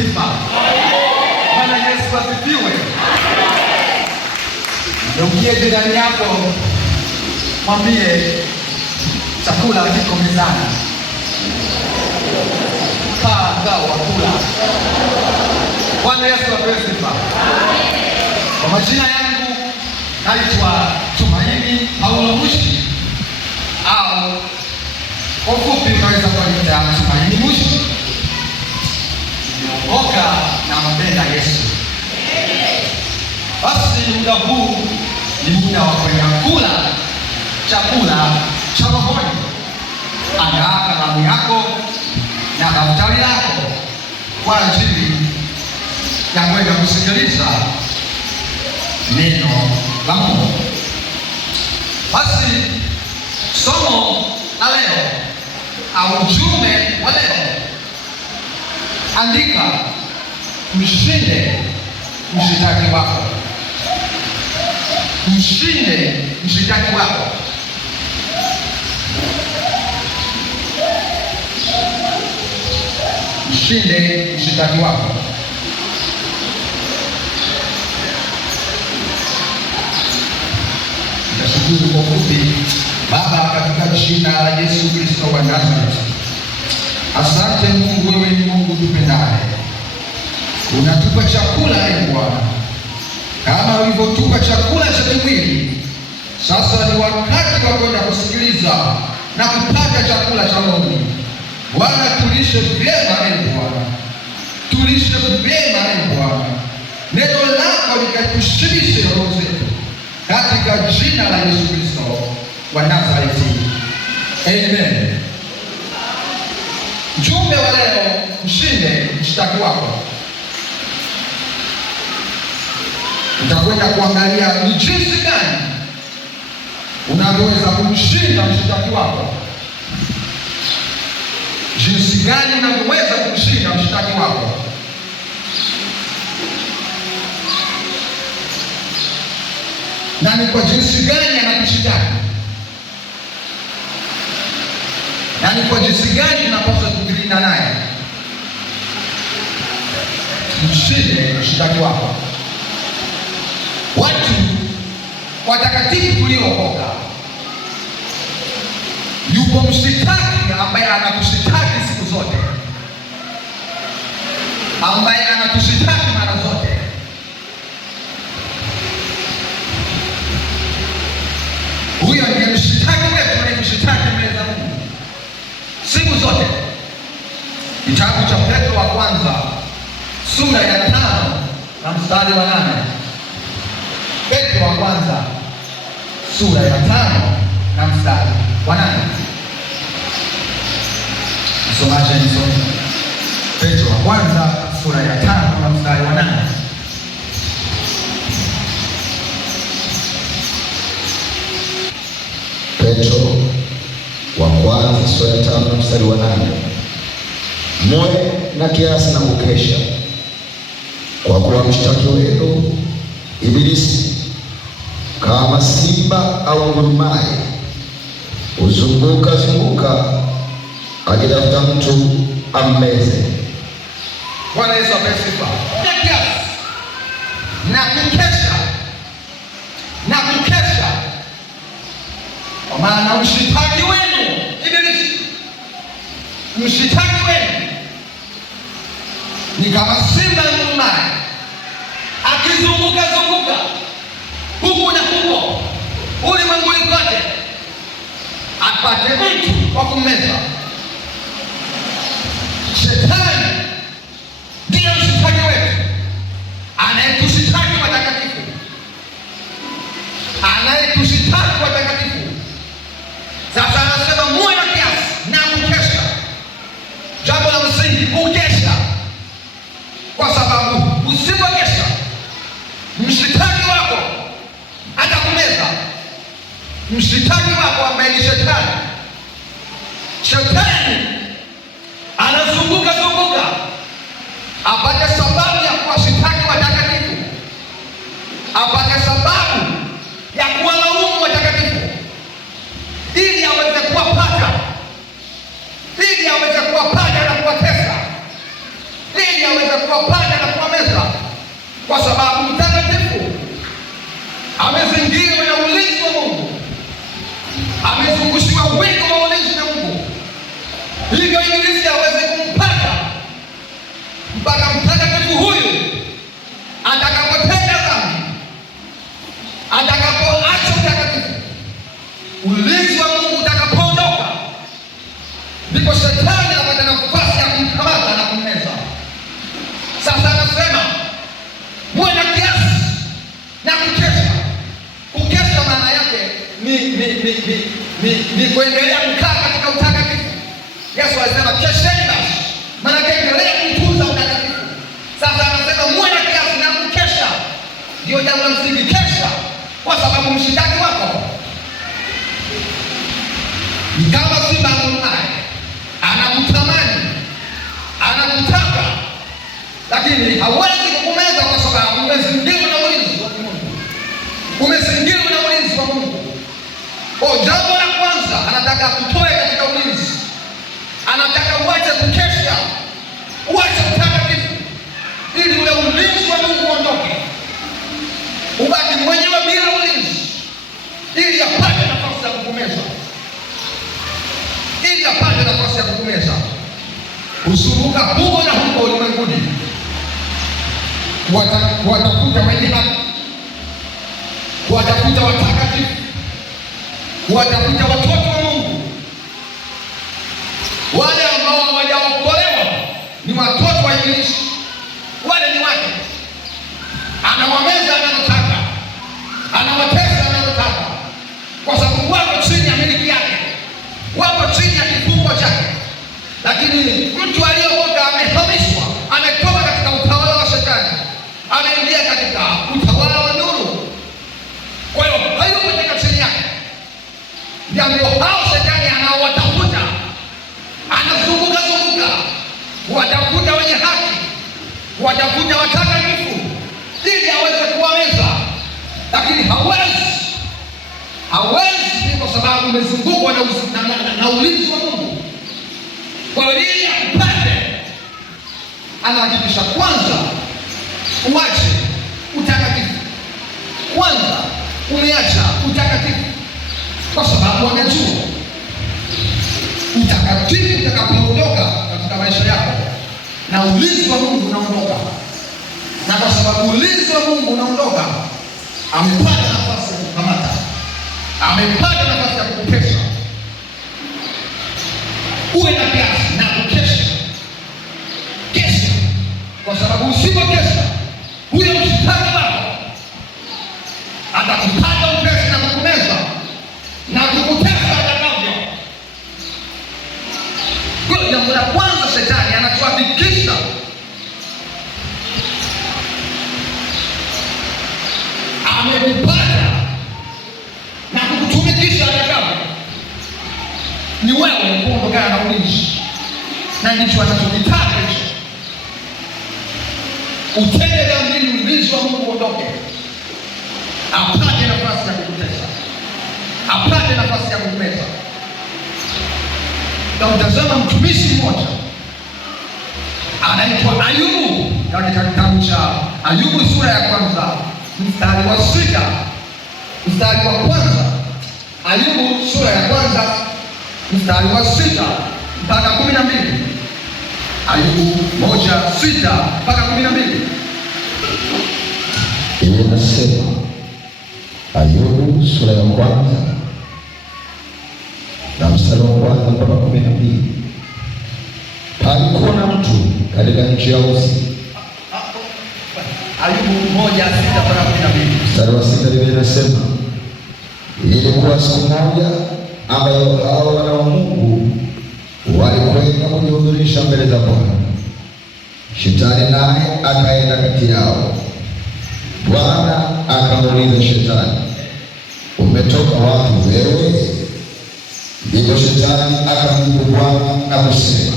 sifa. Bwana Yesu asifiwe. Ndio jirani yako mwambie chakula kiko mezani. Kaa wakula. Bwana Yesu apewe sifa. Kwa majina yangu naitwa Tumaini Paulo Mushi, au kwa ufupi unaweza kuita Tumaini Mushi. Nimeokoka na mpenda Yesu. Basi muda huu ni muda wa kwenda kula chakula cha rohoni. Andaa kalamu yako na daftari lako kwa ajili ya kwenda kusikiliza neno la Mungu. Basi somo la leo au ujumbe wa leo, andika: mshinde mshitaki wako. Mshinde mshitaki wako. Mshinde mshitaki wako. Nitashukuru kwa ufupi. Baba, katika jina la Yesu Kristo wa Nazareti, asante Mungu, wewe ni Mungu tupendaye. Unatupa chakula Bwana, kama ulivyotupa chakula cha kimwili. Sasa ni wakati wa kwenda kusikiliza na kupata chakula cha roho. Bwana, tulishe vyema Bwana, tulishe vyema Bwana, neno lako likatushibishe roho zetu, katika jina la Yesu Kristo wa Nazareti, amen. Mjumbe wa leo, mshinde mshtaki wako. Tutakwenda kuangalia ni jinsi gani unaweza kumshinda mshtaki wako. Jinsi gani unaweza kumshinda mshtaki wako. Na ni kwa jinsi gani anakushitaki. Na ni kwa jinsi gani unapaswa kujilinda naye. Mshinde mshtaki wako. Watu watakatifu tuliookoka, yupo mshitaki ambaye anakushitaki siku zote, ambaye anakushitaki mara zote. Huyo ndiye mshitaki wetu, anayekushitaki mbele za Mungu siku zote. Kitabu cha Petro wa kwanza sura ya 5 na mstari wa 8. Petro wa kwanza sura ya 5 na mstari wa 8. Msomaji nisome. Petro wa kwanza sura ya 5 na mstari wa 8. Petro wa kwanza sura ya 5 na mstari wa 8. Moe na kiasi na kukesha, kwa kuwa mshtaki wenu Ibilisi kama simba au ngurumaye zunguka akitafuta mtu ammeze. Bwana Yesu apewe sifa. Na kukesha kwa maana mshitaki wenu Ibilisi, mshitaki wenu ni kama simba ngurumaye akizunguka huku na huko ulimwenguni kote, apate mtu wa kummeza. Shetani ndiye mshitaki wetu, anayetushitaki watakatifu, Sasa anasema muwe na kiasi na kukesha. Jambo la msingi kukesha, kwa sababu usipokesha mshitaki wako atakumeza. Mshitaki wako ambaye ni shetani. Shetani anazunguka apate sababu ya kuwashitaki watakatifu, apate sababu ya kuwalaumu watakatifu, ili aweze kuwapata, ili aweze kuwapata na kuwatesa, ili aweze kuwapata amezingirwa na ulinzi wa Mungu, amezungushiwa wigo wa ulinzi na Mungu, hivyo ibilisi hawezi kumpata mpaka mtakatifu huyu atakapotenda dhambi, atakapoacha utakatifu, ulinzi wa Mungu utakapoondoka, ndipo shetani anapata nafasi ya kumkamata na kummeza. Sasa anasema muwe na kiasi na kukesha. Kukesha maana yake ni kuendelea kukaa katika utakatifu. Yesu alisema kesheni basi, maana yake endelea kutunza utakatifu. Sasa anasema muwe na kiasi na kukesha. Ndio jambo la msingi, kesha, kwa sababu mshitaki wako ni kama simba ngurumaye, anakutamani, anakutaka, lakini hawezi kukumeza kwa sababu umezingirwa na ulinzi wa Mungu. Umezingirwa na ulinzi wa Mungu. Kwa jambo la kwanza, anataka kutoe katika ulinzi. Anataka uache kukesha, uache utakatifu, ili ule ulinzi wa Mungu uondoke, ubaki mwenyewe bila ulinzi, ili apate nafasi ya kukumeza, ili apate nafasi ya kukumeza. Usumbuka huko na huko ulimwenguni kuwatafuta wenye haki, kuwatafuta watakatifu, kuwatafuta watoto wa Mungu. Wale ambao hawajaokolewa ni watoto wa ibilisi, wale ni wake. Anawameza anayotaka, anawatesa anayotaka, kwa sababu wako chini ya miliki yake, wako chini ya kifungo chake. Lakini mtu aliyeokoka amehamishwa, ametoka katika utawala wa shetani, ameingia katika utawala wa nuru. Kwa hiyo hayuko katika chini yake. Ndio hao shetani anaowatafuta, anazunguka kuwatafuta wenye haki, kuwatafuta watakatifu, ili aweze kuwameza, lakini hawezi, kwa sababu umezungukwa na ulinzi wa Mungu. Kwa hiyo ili akupate, anahakikisha kwanza uache utakatifu, kwanza umeacha utakatifu, kwa sababu amejua utakatifu utakapoondoka katika maisha yako na ulinzi wa Mungu unaondoka, na kwa sababu ulinzi wa Mungu unaondoka, amepata nafasi ya kukamata, amepata nafasi ya kukesha. Uwe na kiasi na kukesha. Kesha, kwa sababu usipokesha, huyo mshitaki wako atakupata upesi na kukumeza na kukutesa atakavyo. Kwa jambo la kwanza, shetani anatuhakikisha amekupata na kukutumikisha atakavyo. Ni wewe kuondokana na ulinzi, na ndicho anachokitaka hicho. Utende dhambi, ulinzi wa Mungu uondoke, apate nafasi ya kukutesa, apate nafasi ya kukumeza. Na utazama mtumishi mmoja anaitwa Ayubu, katika kitabu cha Ayubu sura ya kwanza mstari wa 6, mstari wa kwanza. Ayubu sura ya kwanza mstari wa 6 mpaka 12. Ayubu 1:6 mpaka 12. Inasema, Ayubu sura ya kwanza na mstari wa kwanza mpaka 12. Palikuwa na mtu katika nchi ya Uzi. Ayubu 1:6 mpaka 12. Mstari wa 6 linasema, ilikuwa siku moja ambayo hao wana wa Mungu walikwenda kujihudhurisha mbele za Bwana. Shetani naye akaenda kati yao. Bwana akamuuliza Shetani, umetoka wapi wewe? Ndipo Shetani akamjibu Bwana na kusema,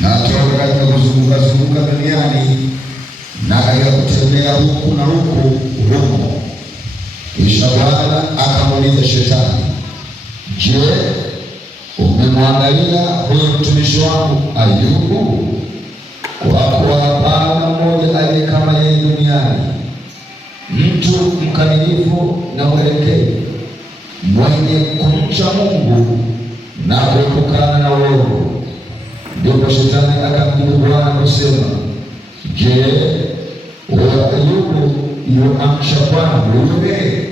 natoka katika kuzunguka duniani na katika kutembea huku na huku humo. Kisha Bwana akamuuliza Shetani, je, umemwangalia huyo mtumishi wangu Ayubu? Kwa kuwa hapana mmoja aliye kama yeye duniani, mtu mkamilifu mkamilifu na mwelekevu, mwenye kumcha Mungu na kuepukana na uovu. Ndipo Shetani akamjibu Bwana kusema, je, Ayubu yuamcha Bwana yule?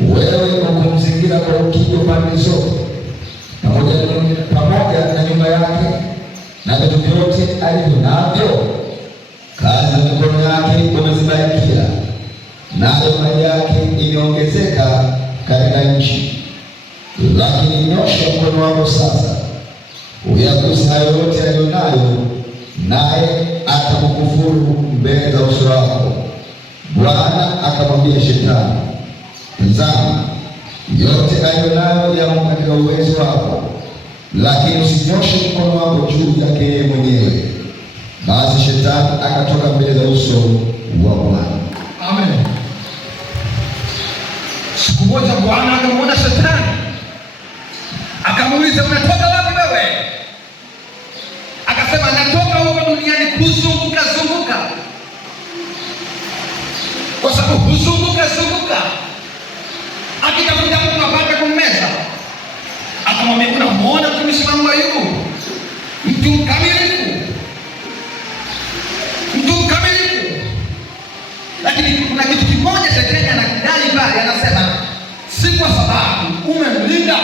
Wewe ukumzingira kwa ukingo pande zote, pamoja na nyumba yake na vitu vyote alivyo navyo. Kazi za mikono yake umezibarikia, nayo mali yake imeongezeka katika nchi. Lakini nyosha mkono wako sasa, uyaguse hayo yote aliyo nayo, naye atakukufuru mbele za uso wako. Bwana akamwambia Shetani, tazama, yote aliyo nayo yamo katika uwezo wako, lakini usinyoshe mkono wako juu yake yeye mwenyewe. Basi Shetani akatoka mbele za uso wa Bwana. Amen. Siku moja Bwana akamwona Shetani, akamuuliza, unatoka wapi wewe? Akasema, natoka huko duniani kuzunguka zunguka. Kwa sababu huzunguka zunguka akitafuta mtu apate kummeza. Akamwambia, unamuona mtumishi wangu Ayubu, mtu mkamilifu, lakini kuna kitu kimoja Shetani anakidai pale, anasema si kwa sababu umemlinda,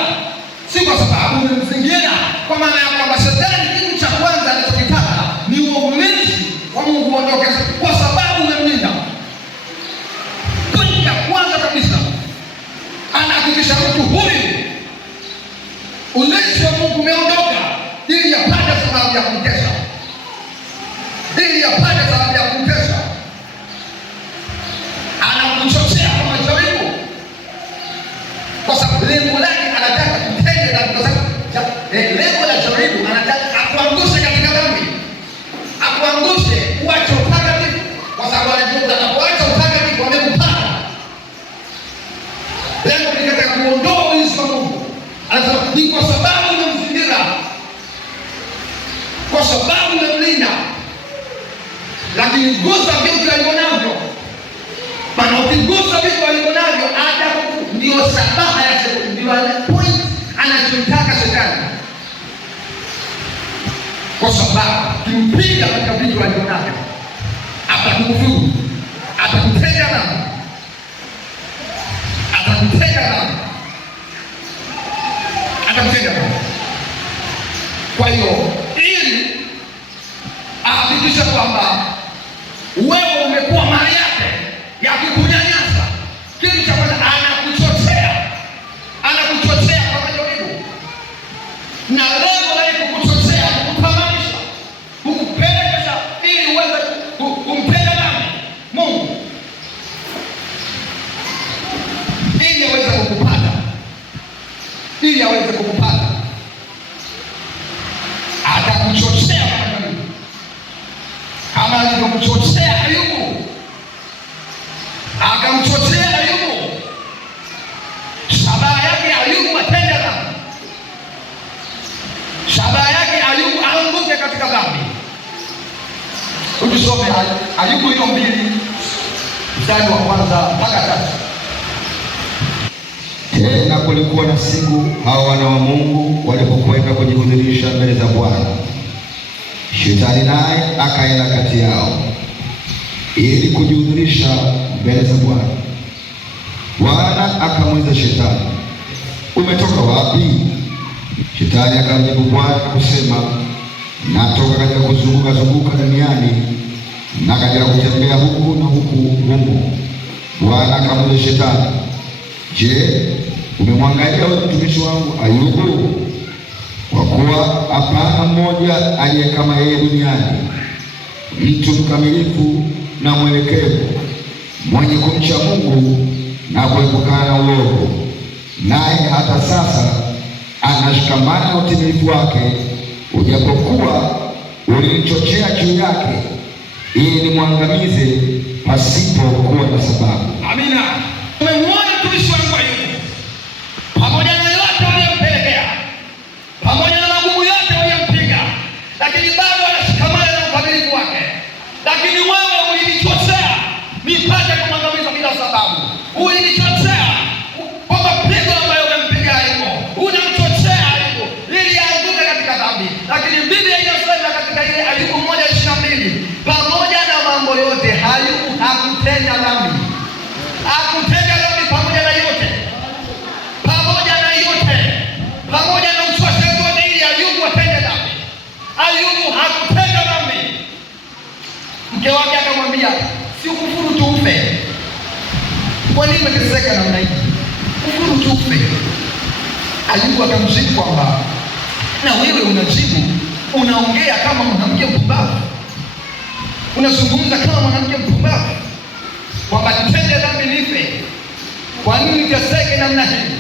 si kwa sababu umemzingira. Kwa maana ya kwamba Shetani kitu cha kwanza anachokitaka ni ulinzi wa Mungu uondoke, kwa sababu umemlinda. Pointi ya kwanza kabisa, anahakikisha mtu huyu ulinzi wa Mungu umeondoka, ili apate sababu ya kumtesa, ili apate sababu ya kumtesa. Anakuchochea kwa majaribu, kwa sababu lengo lake anataka kutende, na kwa sababu lengo la jaribu anataka akuangushe katika dhambi, akuangushe uache utakatifu, kwa sababu anajua anapoacha utakatifu amekupata. Lengo ni katika kuondoa ulinzi wa Mungu. Anasema ni kwa sababu umemzingira, kwa sababu umemlinda. Lakini gusa vitu alivyonavyo, maana ukigusa vitu alivyonavyo ndio sabaha ya Shetani, ndio point anachotaka Shetani. Kwa sababu kimpiga katika vitu alivyonavyo, atakufuru, atakutega dhambi, atakutega dhambi, atakutega dhambi. Kwa hiyo ili ahakikisha kwamba wewe umekuwa mali yake ya kukunyanyasa, kitu cha kwanza anakuchochea kwa majaribu, na lengo la kukuchochea kukupamanisha, kukupelekesha ili uweze kumpenda nani? Mungu, ili aweze kukupata, ili aweze kukupata. Atakuchochea kwa majaribu kama alivyokuchochea Ayubu, akamchochea Ayubu. Shabaha yake Ayubu atende dhambi, shabaha yake Ayubu aanguke katika dhambi. Tusome Ayubu 2 mstari wa kwanza mpaka 3. Tena kulikuwa na siku hao wana wa Mungu walipokwenda kujihudhurisha mbele za Bwana, Shetani naye akaenda kati yao ili kujihudhurisha mbele za Bwana. Bwana akamuuliza Shetani, umetoka wapi? Shetani akamjibu Bwana kusema, natoka katika kuzunguka zunguka duniani na katika kutembea huku na huku. Bwana akamuuliza Shetani, je, umemwangalia wewe mtumishi wangu Ayubu? Kwa kuwa hapana mmoja aliye kama yeye duniani, mtu mkamilifu na mwelekevu, mwenye kumcha Mungu na kuepukana na uovu. Naye hata sasa anashikamana na utimilifu wake, ujapokuwa ulinichochea juu yake ili nimwangamize pasipo kuwa na sababu. Amina. Umemwona mtumishi wangu Ayubu, pamoja na yote waliompelekea, pamoja na magumu yote waliompiga, lakini bado anashikamana na ukamilifu wake. Lakini wewe ulinichochea nipate kumwangamiza bila sababu, ulinichochea nife. Ayubu akamjibu kwamba na wewe unajibu, unaongea kama mwanamke mpumbavu, unazungumza kama mwanamke mpumbavu kwamba nitende dhambi nife. Kwa nini niteseke namna hii?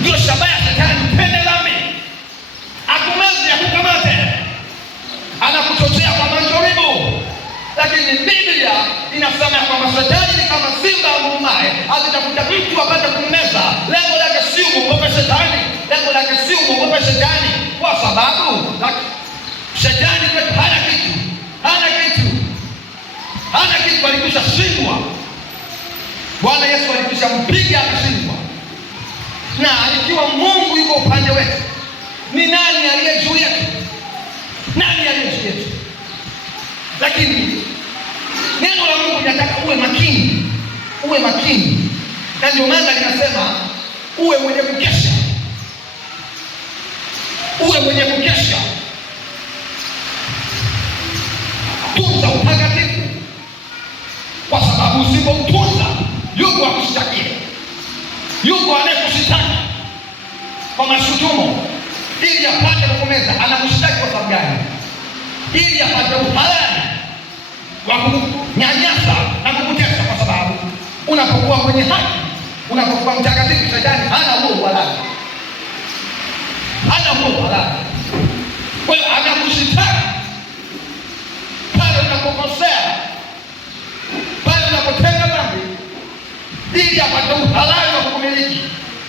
Ndio shabaha ya Shetani, tende dhambi, akumeze, akukamate, anakuchochea kwa majaribu. Lakini Biblia inasema kwamba Shetani ni kama simba agurumaye akitafuta mtu apate kummeza. Lengo lake si kumwogopa Shetani, lengo lake si kumwogopa Shetani, kwa sababu Shetani kwetu hana kitu, alikwisha shindwa. Bwana Yesu alikwisha mpiga akashindwa. Na ikiwa Mungu yuko upande wetu, ni nani aliye juu yetu? Nani aliye juu yetu? Lakini neno la Mungu linataka uwe makini, na ndio maana linasema uwe mwenye kukesha, tunza utakatifu, kwa sababu usipoutunza yuko akushtakia, yuko anayekushitaki kwa mashutumo ili apate kukumeza. Anakushtaki kwa sababu gani? Ili apate uhalali wa kunyanyasa na kukutesa, kwa sababu unapokuwa kwenye haki, unapokuwa mtakatifu, Shetani hana huo uhalali. Kwa hiyo anakushitaki pale unapokosea, pale unapotenda dhambi, ili apate uhalali wa kukumiliki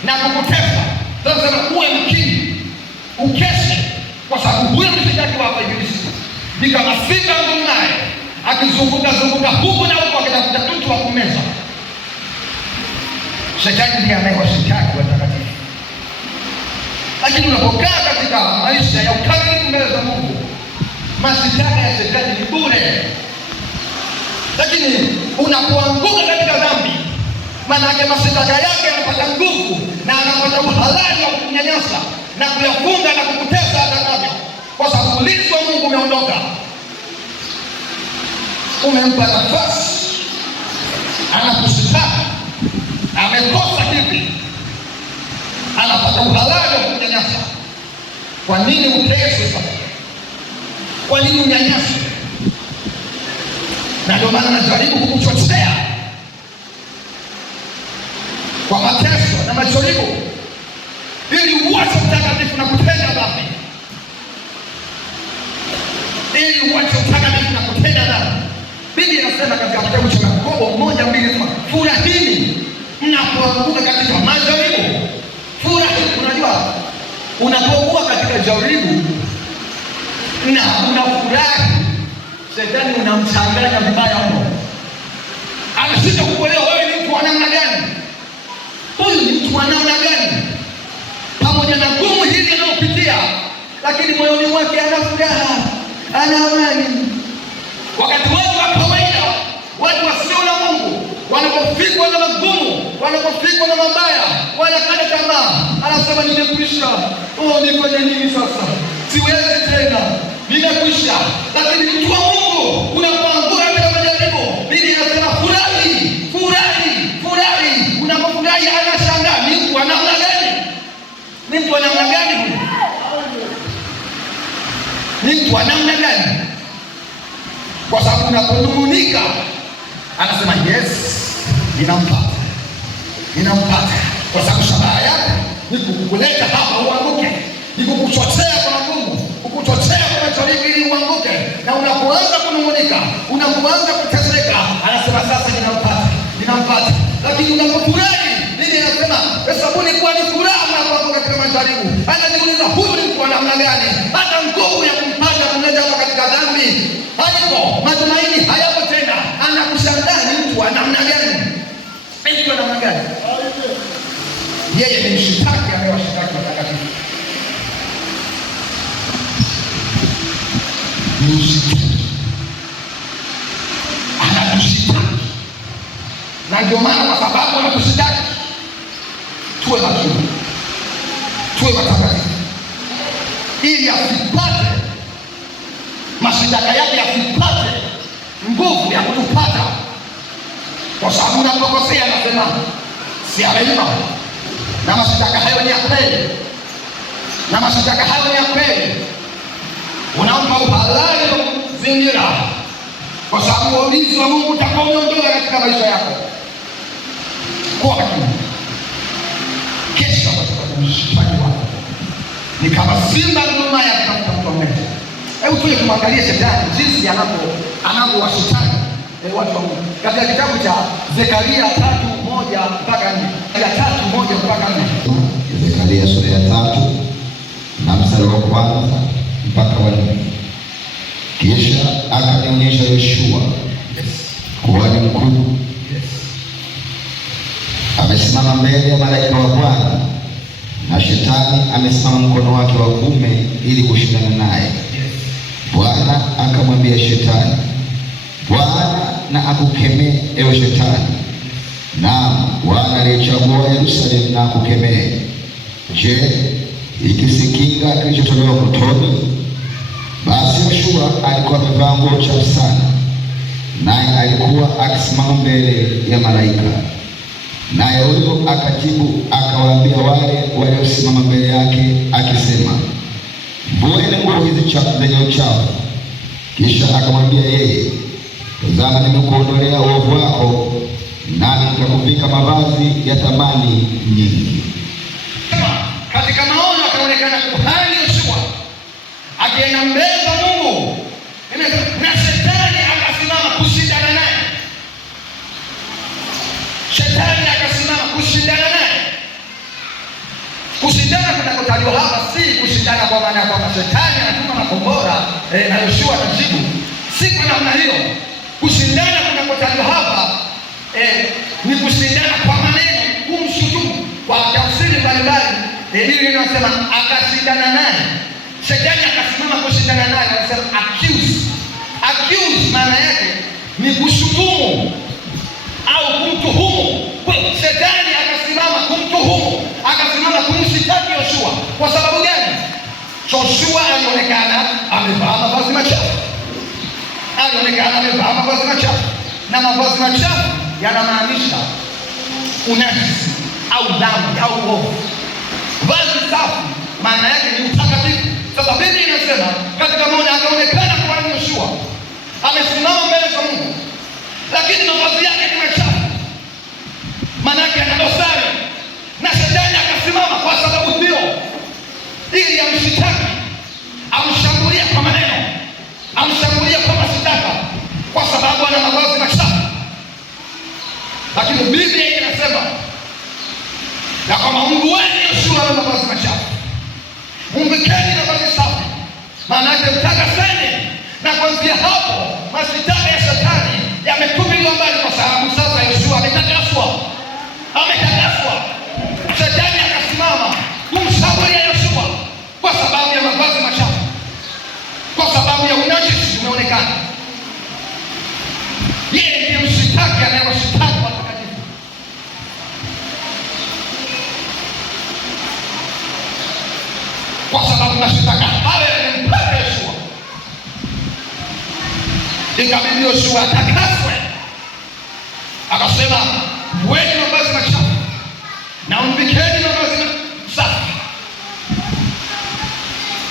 na kukutesa. Sasa uwe makini, ukeshe, kwa sababu huyo mshitaki wako Ibilisi ni kama simba agurumaye akizunguka huku na huku akitafuta mtu wa kumeza. Shetani ndiye anayewashitaki watakatifu. Lakini unapokaa katika maisha ya ukamilifu mbele za Mungu, mashitaka ya Shetani ni bure. Lakini unapoanguka katika dhambi, maana yake mashitaka yake yanapata nguvu na anapata uhalali wa kunyanyasa na kuyafunga na kukutesa atakavyo, kwa sababu ulinzi wa Mungu umeondoka. Umempa nafasi, anakushitaki, amekosa hivi, anapata uhalali wa kunyanyasa. Kwa nini uteswe sasa? Kwa nini unyanyaswe? Na ndio maana anajaribu kukuchochea kwa mateso na majaribu, ili uache utakatifu na kutenda dhambi, Biblia inasema katika kitabu cha Yakobo 1:2, furahini mnapoanguka katika majaribu. Furahi. Unajua, unapokuwa katika jaribu na unafurahi, Shetani unamchanganya vibaya mno. Anashindwa kukuelewa wewe ni mtu wa namna gani, huyu ni mtu wa namna gani, pamoja na gumu hili anayopitia, lakini moyoni mwake ana furaha, ana amani. Wakati watu wa kawaida, watu wasio na Mungu, wanapofikwa na magumu, wanapofikwa na mabaya, wanakata tamaa. Anasema nimekwisha, nifanye nini sasa? Siwezi tena, nimekwisha. Lakini mtu wa Mungu unapoanguka katika majaribu, Biblia inasema furahi. Unapofurahi anashangaa, ni mtu wa namna gani? Ni mtu wa namna gani huyu? Ni mtu wa namna gani? Kwa sababu unaponung'unika, anasema yes, ninampata, kwa sababu shabaha yake ni kukuleta hapa uanguke, ni kukuchochea kwa magumu, kukuchochea kwa majaribu ili uanguke. Na unapoanza kunung'unika, unapoanza kuteseka, anasema sasa ninampata. Lakini unapofurahi, Biblia inasema hesabuni kuwa ni furaha mnapoanguka katika majaribu. Anajiuliza, huyu ni mtu wa namna gani? Hata nguvu ya kumpanda kumleta hapa katika dhambi haipo, matumaini hayapo tena. Anakushangaa, ni mtu wa namna gani? Mtu wa namna gani? Yeye ni mshitaki, amewashitaki watakatifu. Ni mshitaki, anakushitaki. Na ndio maana, kwa sababu anakushitaki, tuwe makini, tuwe watakatifu, ili asipate mashitaka yake, asipate nguvu ya kutupata. Kwa sababu unapokosea, anasema si ameiba, na mashtaka hayo ni ya kweli, na mashtaka hayo ni ya kweli, unampa uhalali wa kuzingira, kwa sababu ulinzi wa Mungu utakuwa umeondoka katika maisha yako. Kwa makini, kesho katika mshitaki wako ni kama simba ngoma ya kutafuta mtu mmoja. Hebu tuje kumwangalia shetani jinsi anavyowashitaki watu wa Mungu katika kitabu cha Zekaria 3:1 mpaka 4. Zekaria 3:1 mpaka 4. Zekaria sura ya 3 na mstari wa 1 mpaka 4. Kisha akanionyesha Yoshua kuhani mkuu amesimama mbele ya malaika wa Bwana, na shetani amesimama mkono wake wa kuume ili kushindana naye. Bwana akamwambia shetani, Bwana na akukemee ewe shetani, naam Bwana aliyechagua Yerusalemu na akukemee. Je, ikisikika kilichotolewa motoni? Basi Yoshua alikuwa amevaa nguo chafu sana, naye alikuwa akisimama mbele ya malaika. Naye huyo akajibu akawaambia wale waliosimama mbele yake akisema, mvueni nguo hizi chafu zenye uchafu. Kisha akamwambia yeye, tazama nimekuondolea uovu wako, nami nitakuvika mavazi ya thamani nyingi. Katika maono akaonekana kuhani Yoshua akienda mbele za Mungu, na shetani akasimama kushindana naye. Shetani akasimama kushindana naye. Kushindana kunakotajwa hapa si kushindana kwa maana ya kwamba shetani anatuma makombora na Yoshua anajibu, si kwa namna hiyo. Kushindana kunakotajwa hapa ni kushindana kwa maneno, kumshutumu kwa tafsiri mbalimbali. Hili linasema akashindana naye, shetani akasimama kushindana naye, wanasema accuse. Accuse maana yake ni kushutumu au kumtuhumu. Shetani akasimama kumtuhumu, akasimama kumshitaki Yoshua. Kwa sababu gani? Yoshua alionekana amevaa mavazi machafu, alionekana amevaa mavazi machafu, na mavazi machafu yanamaanisha unajisi au dhambi au uovu. Vazi safi maana yake ni utakatifu. Sasa Biblia inasema katika maono akaonekana kwa Yoshua amesimama mbele za Mungu, lakini mavazi yake ni machafu, maana yake ana dosari, na shetani akasimama kwa sababu hiyo ili amshitaki, amshambulie kwa maneno, amshambulie kwa mashtaka, kwa sababu ana mavazi machafu. Lakini Biblia inasema ya kwamba mvueni Yoshua na mavazi machafu, mvikeni mavazi safi, maana yake mtakaseni. Na kuanzia hapo mashtaka ya shetani yametupiliwa mbali, kwa sababu sasa Yoshua ametakaswa, ametakaswa. Shetani akasimama kumshambulia Yoshua kwa sababu ya mavazi machafu, kwa sababu ya unajisi umeonekana. Yeye ndiye mshitaki anayewashitaki watakatifu. Kwa sababu mashtaka hayo yamempata Yoshua, ikabidi Yoshua atakaswe. Akasema, mvueni mavazi machafu na mvikeni mavazi safi,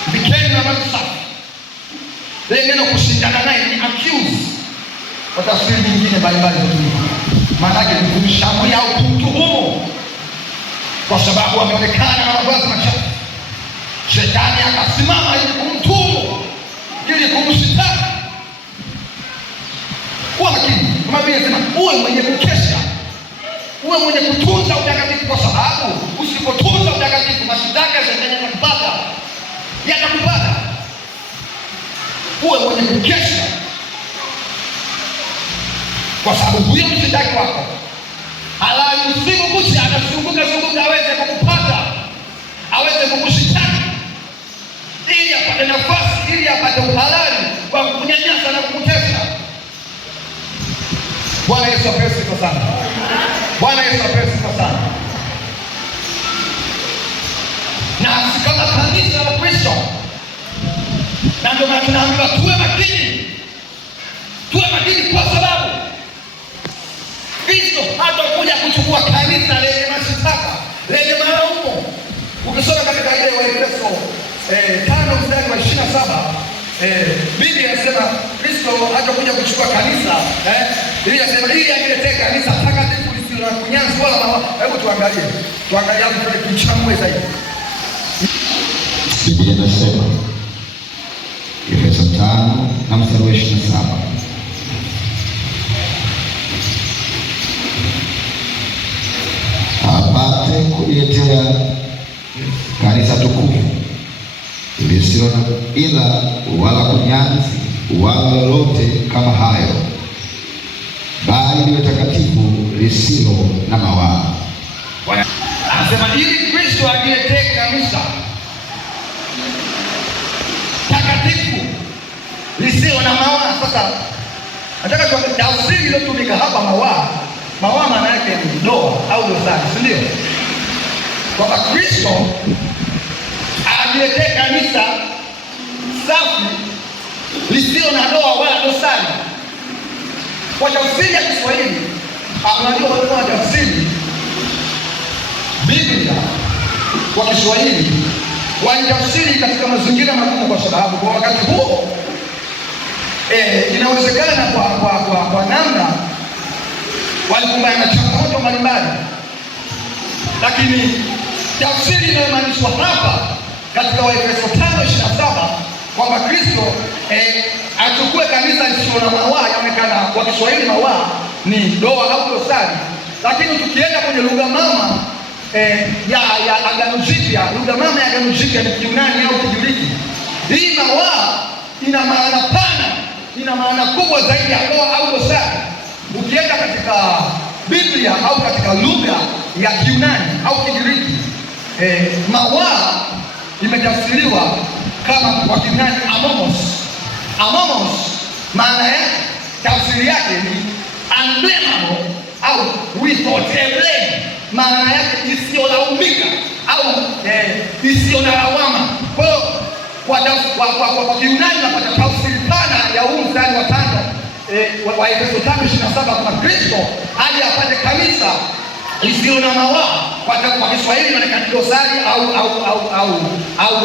mvikeni mavazi safi. Neno kushindana naye ni accuse, kwa tafsiri nyingine mbalimbali, maana yake ni kumshambulia au kumtuhumu, kwa sababu ameonekana na mavazi machafu. Shetani akasimama ili kumtuhumu, ili kumshitaki. Kuwa makini, kama Biblia inasema uwe mwenye kukesha, uwe mwenye kutunza utakatifu, kwa sababu usipotunza utakatifu mashtaka ya shetani yatakupata, yatakupata. Uwe mwenye kukesha, kwa sababu huyo mshitaki wako halali usiku kucha anazunguka aweze kukupata, aweze kukushitaki, ili apate nafasi, ili apate uhalali wa kukunyanyasa na kukutesa. Bwana Yesu asifiwe sana. Bwana Yesu asifiwe sana. Na kama kanisa la Kristo, na ndio maana tunaambiwa tuwe makini, tuwe makini, kwa sababu Kristo hatakuja kuchukua kanisa lenye mashtaka, lenye 5 mstari wa 27 Biblia inasema Kristo hajakuja kuchukua kanisa ili asema ili aletee kanisa takatifu lisilo na kunyanzi wala mawa. Hebu tuangalie hapo tuchambue zaidi. Biblia inasema Efeso 5 na mstari wa 27, apate kuliletea kanisa tukufu lisilo na ila wala kunyanzi wala lolote kama hayo, bali liwe takatifu lisilo na mawaa. Anasema ili Kristo aliletee kanisa takatifu lisilo na mawaa. Sasa nataka tafsiri iliyotumika hapa mawaa. Mawaa maana yake ni doa au dosari, si ndio? Kwa Kristo aliletee kanisa safi lisilo na doa wala dosari. Kwa tafsiri ya Kiswahili, unajua kwa tafsiri Biblia kwa Kiswahili wanatafsiri katika mazingira magumu, kwa sababu kwa wakati huo inawezekana kwa namna walikumbana na changamoto mbalimbali, lakini tafsiri inayomaanishwa hapa katika Waefeso 5:27 kwamba Kristo achukue kanisa lisilo na mawaa. Yaonekana kwa Kiswahili mawaa ni doa au dosari, lakini tukienda kwenye lugha mama ya Agano Jipya, lugha mama ya Agano Jipya ni Kiyunani au Kigiriki. Hii mawaa ina maana pana, ina maana kubwa zaidi ya doa au dosari. Ukienda katika Biblia au katika lugha ya Kiyunani au Kigiriki, mawaa imetafsiriwa kama kwa Kiyunani amomos. Amomos maana yake, tafsiri yake ni unblameable au without a blame, maana yake isiyolaumika au isiyo na lawama. Kwa hiyo kwa Kiyunani napata tafsiri pana ya huu mstari wa 5 wa Efeso 5:27 kwa Kristo aje apate kanisa lisilo na mawaa. Kwa Kiswahili inaonekana dosari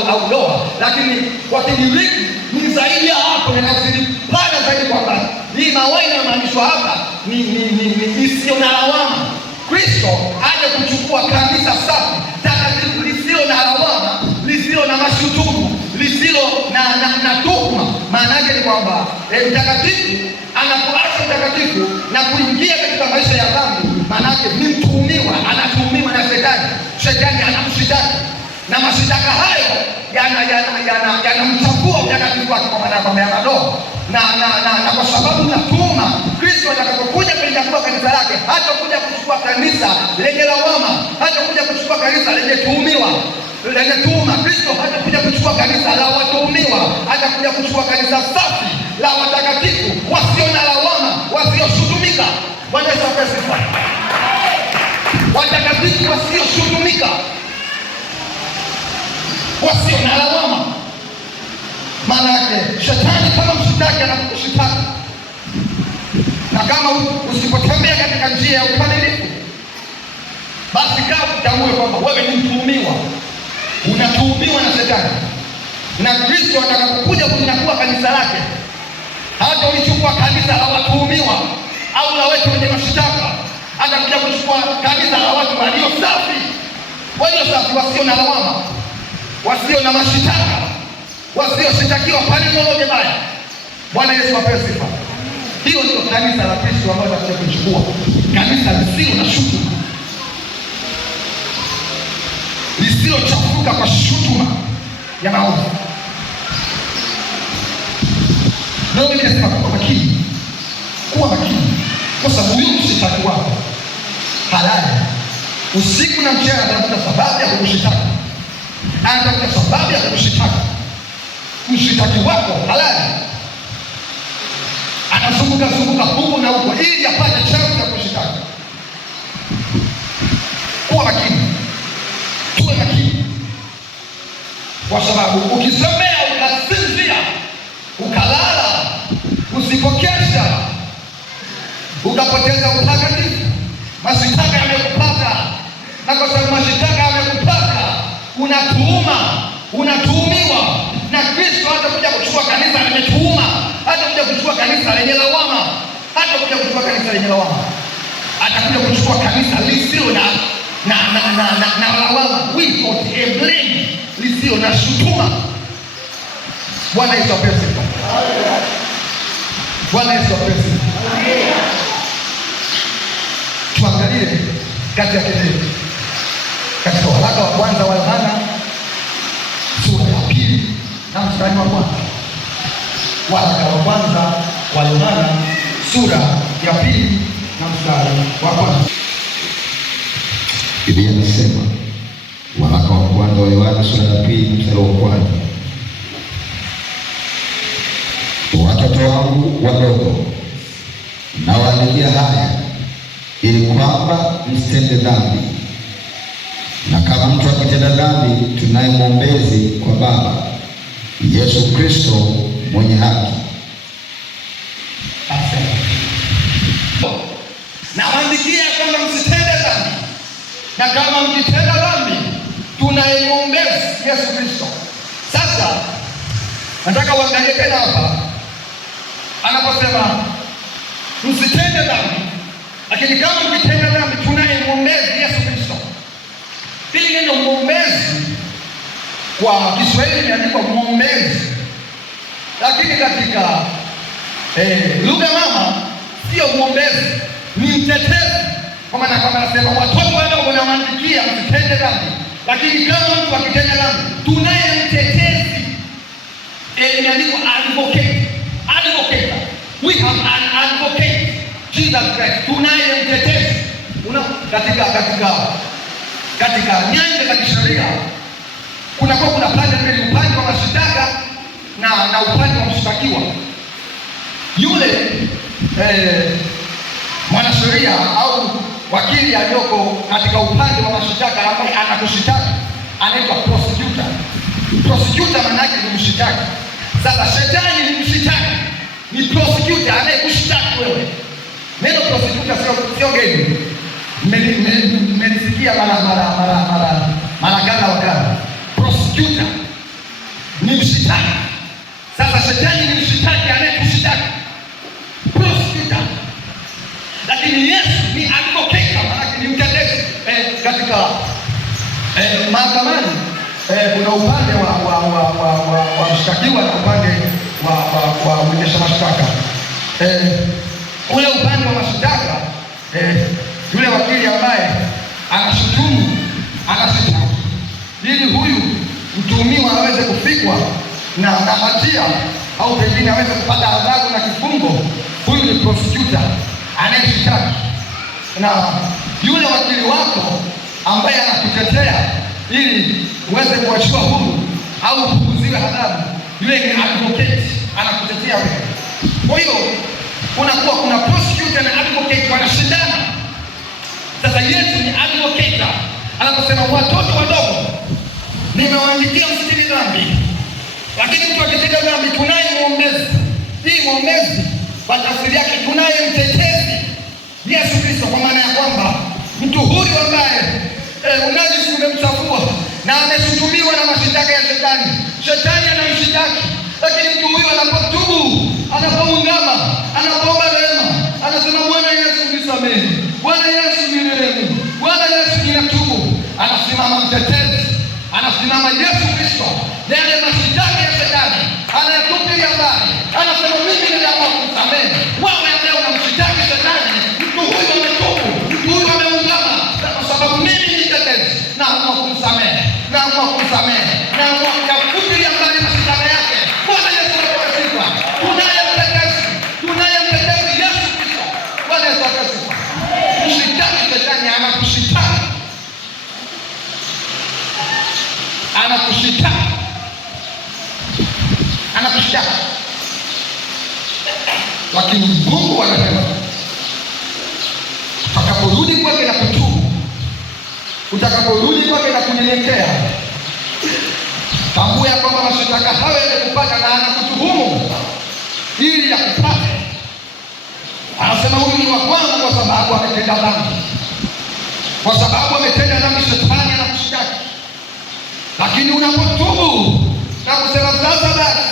au doa, lakini kwa Kigiriki ni zaidi ya hapo, na tafsiri pana zaidi kwamba hii mawaa inayomaanishwa hapa ni isiyo na lawama. Kristo aje kuchukua kanisa safi takatifu lisilo na lawama, lisilo na mashutumu, lisilo na tuhuma. Maana yake ni kwamba mtakatifu anapoacha utakatifu na kuingia katika maisha ya dhambi, maana yake ni mtuhumiwa, anatuhumiwa na Shetani. Shetani anamshitaki na mashitaka hayo yanamchafua utakatifu wake, kwa maana kwamba yanadoa na kwa sababu na tuhuma. Kristo atakapokuja kulichukua kanisa lake, hata kuja kuchukua kanisa lenye lawama, hata kuja kuchukua kanisa lenye tuhumiwa, lenye tuhuma. Kristo hata kuja kuchukua kanisa la watuhumiwa, hata kuja kuchukua kanisa safi la watakatifu wasio na lawama, wasioshutumika. Bwana Yesu asifiwe. Watakatifu wasioshutumika, wasio na lawama. Maana yake Shetani kama mshitaki anakushitaki, na kama usipotembea katika njia ya ukamilifu, basi kama utambue kwamba wewe ni mtuhumiwa, unatuhumiwa na Shetani. Na Kristo atakapokuja kunyakua kanisa lake, hata ulichukua kanisa la watuhumiwa au la watu wenye mashitaka, atakuja kuchukua kanisa la watu walio safi, wasio na lawama, wasio na mashitaka, wasioshitakiwa kwa neno lolote baya. Bwana Yesu apewe sifa. Hiyo ndio kanisa la Kristo ambalo atakuja kuchukua, kanisa lisilo na shutuma, lisilochafuka kwa shutuma ya maovu. Ndio mimi nasema kuwa makini, kwa sababu huyo mshitaki wako halali usiku na mchana anatafuta sababu ya kukushitaki, anatafuta sababu ya kukushitaki. Mshitaki wako halali anazunguka huko na huko ili apate chanzo ya kushitaki. Kuwa makini, tuwe makini, kwa sababu ukisomea ukasinzia, ukalala, usipokesha, ukapoteza utakatifu, mashitaka yamekupata, na kwa sababu mashitaka yamekupata, unatuhuma, unatuhumiwa na Kristo. Hata kuja kuchukua kanisa limetuuma, hata kuja kuchukua kanisa lenye lawama, hata kuja kuchukua kanisa lenye lawama, atakuja kuchukua kanisa lisilo na lawama, without a blame, lisilo na shutuma. Bwana Yesu asifiwe. Bwana Yesu asifiwe. Tuangalie kati ya kile katika waraka wa kwanza wa Yohana sura ya 2 na mstari wa kwanza. Waraka wa kwanza wa Yohana sura ya 2 na mstari wa kwanza. Biblia inasema, waraka wa kwanza wa Yohana sura ya 2 mstari wa kwanza: watoto wangu wadogo, nawaandikia haya ili kwamba msitende dhambi. Na kama mtu akitenda dhambi, tunaye mwombezi kwa Baba, Yesu Kristo mwenye haki. Nawaandikia kwamba msitende dhambi, na kama mkitenda dhambi, tunaye mwombezi, Yesu Kristo. Sasa nataka uangalie tena hapa anaposema msitende dhambi, lakini kama mkitenda dhambi, tunaye mwombezi, Yesu Kristo. Hili neno mwombezi kwa Kiswahili imeandikwa mwombezi, lakini katika lugha mama sio mwombezi, ni mtetezi. Kwa maana kama anasema watoto wadogo nawaandikia msitende dhambi, lakini kama mtu akitenda dhambi, tunaye mtetezi. Imeandikwa advocate. Advocate. We have an advocate, Jesus Christ. Tunaye mtetezi. Katika nyanja za kisheria kuna pande mbili, upande wa mashtaka na upande wa mshtakiwa. Yule mwanasheria au wakili aliyoko katika upande wa mashtaka ambaye anakushitaki anaitwa prosecutor. Prosecutor maana yake ni mshitaki. Sasa shetani ni mshitaki, ni prosecutor anayekushtaki wewe. Neno prosecutor sio geni. Mmenisikia mara kadha wa kadha. Prosecutor ni mshitaki. Sasa shetani ni mshitaki anayekushtaki, prosecutor. Lakini Yesu ni advocate, maana ni mtetezi. Katika mahakamani kuna upande wa mshtakiwa na upande wa mwendesha mashtaka. Ule upande wa mashtaka, yule wakili ambaye anashutumu, anashtaki ili huyu mtuhumiwa aweze kufikwa na hatia au pengine aweze kupata adhabu na kifungo, huyu ni prosecutor anayeshtaki. Na yule wakili wako ambaye anakutetea ili uweze kuachiwa huru au upunguziwe adhabu, yule ni advocate, anakutetea wewe. Kwa hiyo kuna prosecutor na advocate wanashindana. Sasa Yesu ni advocate, anaposema watoto wadogo nimewaandikia msitende dhambi, lakini mtu akitenda dhambi tunaye mwombezi. Hii mwombezi kwa tafsiri yake tunaye mtetezi, Yesu Kristo, kwa maana ya kwamba mtu huyu ambaye unajisi umemchafua na ameshutumiwa na mashitaka ya shetani. Shetani anamshitaki, lakini mtu huyu anapotubu, anapoungama, anapoomba rehema, anasema Bwana Yesu nisamehe, Bwana Yesu nirehemu, Bwana Yesu ninatubu. Anasimama mtetezi, anasimama Yesu Kristo, yale mashitaka ya shetani anayatupilia mbali, anasema mimi niliamua kumsamehe. Wewe ambaye unamshitaki shetani, mtu huyu ametubu, mtu huyu ameungama, kwa sababu mimi ni mtetezi, naamua kumsamehe, naamua kumsamehe, naamua kuyafutilia mbali mashitaka yake. Bwana Yesu asifiwe. Tunaye mtetezi, tunaye mtetezi, Yesu Kristo. Bwana Yesu asifiwe. Mshitaki shetani anakushitaki, anakushitaki, anakushitaki, lakini Mungu anasema utakaporudi kwake na kutubu, utakaporudi kwake na kunyenyekea, tambua ya kwamba mashitaka hayo yamekupata na anakutuhumu ili yakupate. Anasema huyu ni wa kwangu kwa sababu ametenda dhambi, kwa sababu ametenda dhambi shetani anakushitaki. Lakini Lakini unapotubu na kusema sasa basi,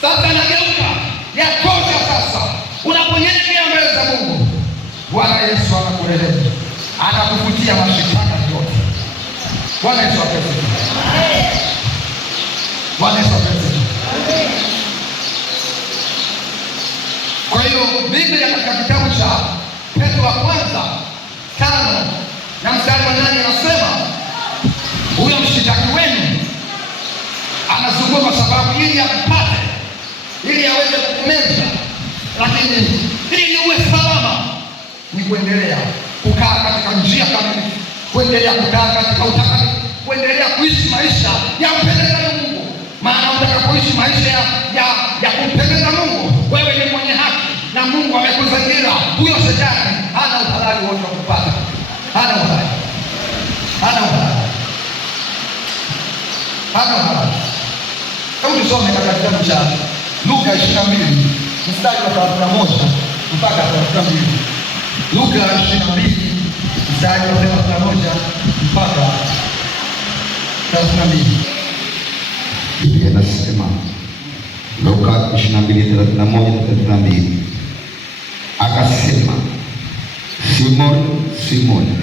sasa nageuka, yatosha sasa, unaponyenyekea mbele za Mungu, Bwana Yesu anakurehemu, atakufutia mashitaka yote. Bwana Yesu asifiwe. Bwana Yesu asifiwe. Kwa hiyo Biblia katika kitabu cha Petro wa kwanza 5 na mstari wa 8 anasema huyo mshitaki wenu anazungumza kwa sababu ili akupate, ili aweze kukumeza, lakini ili uwe salama ni kuendelea kukaa katika njia kamilifu, kuendelea kukaa katika utakatifu, kuendelea kuishi maisha ya kumpendeza Mungu. Maana utakapoishi maisha ya kumpendeza Mungu, wewe ni mwenye haki na Mungu amekuzingira. Huyo shetani hana uhalali wote wa kupata, hana uhalali, hana uhalali, hana uhalali. Hebu tusome katika kitabu cha Luka 22 mstari wa 31 mpaka 32. Luka 22 mstari wa 31 mpaka 32. Biblia inasema, Luka 22:31-32, akasema, Simoni, Simoni,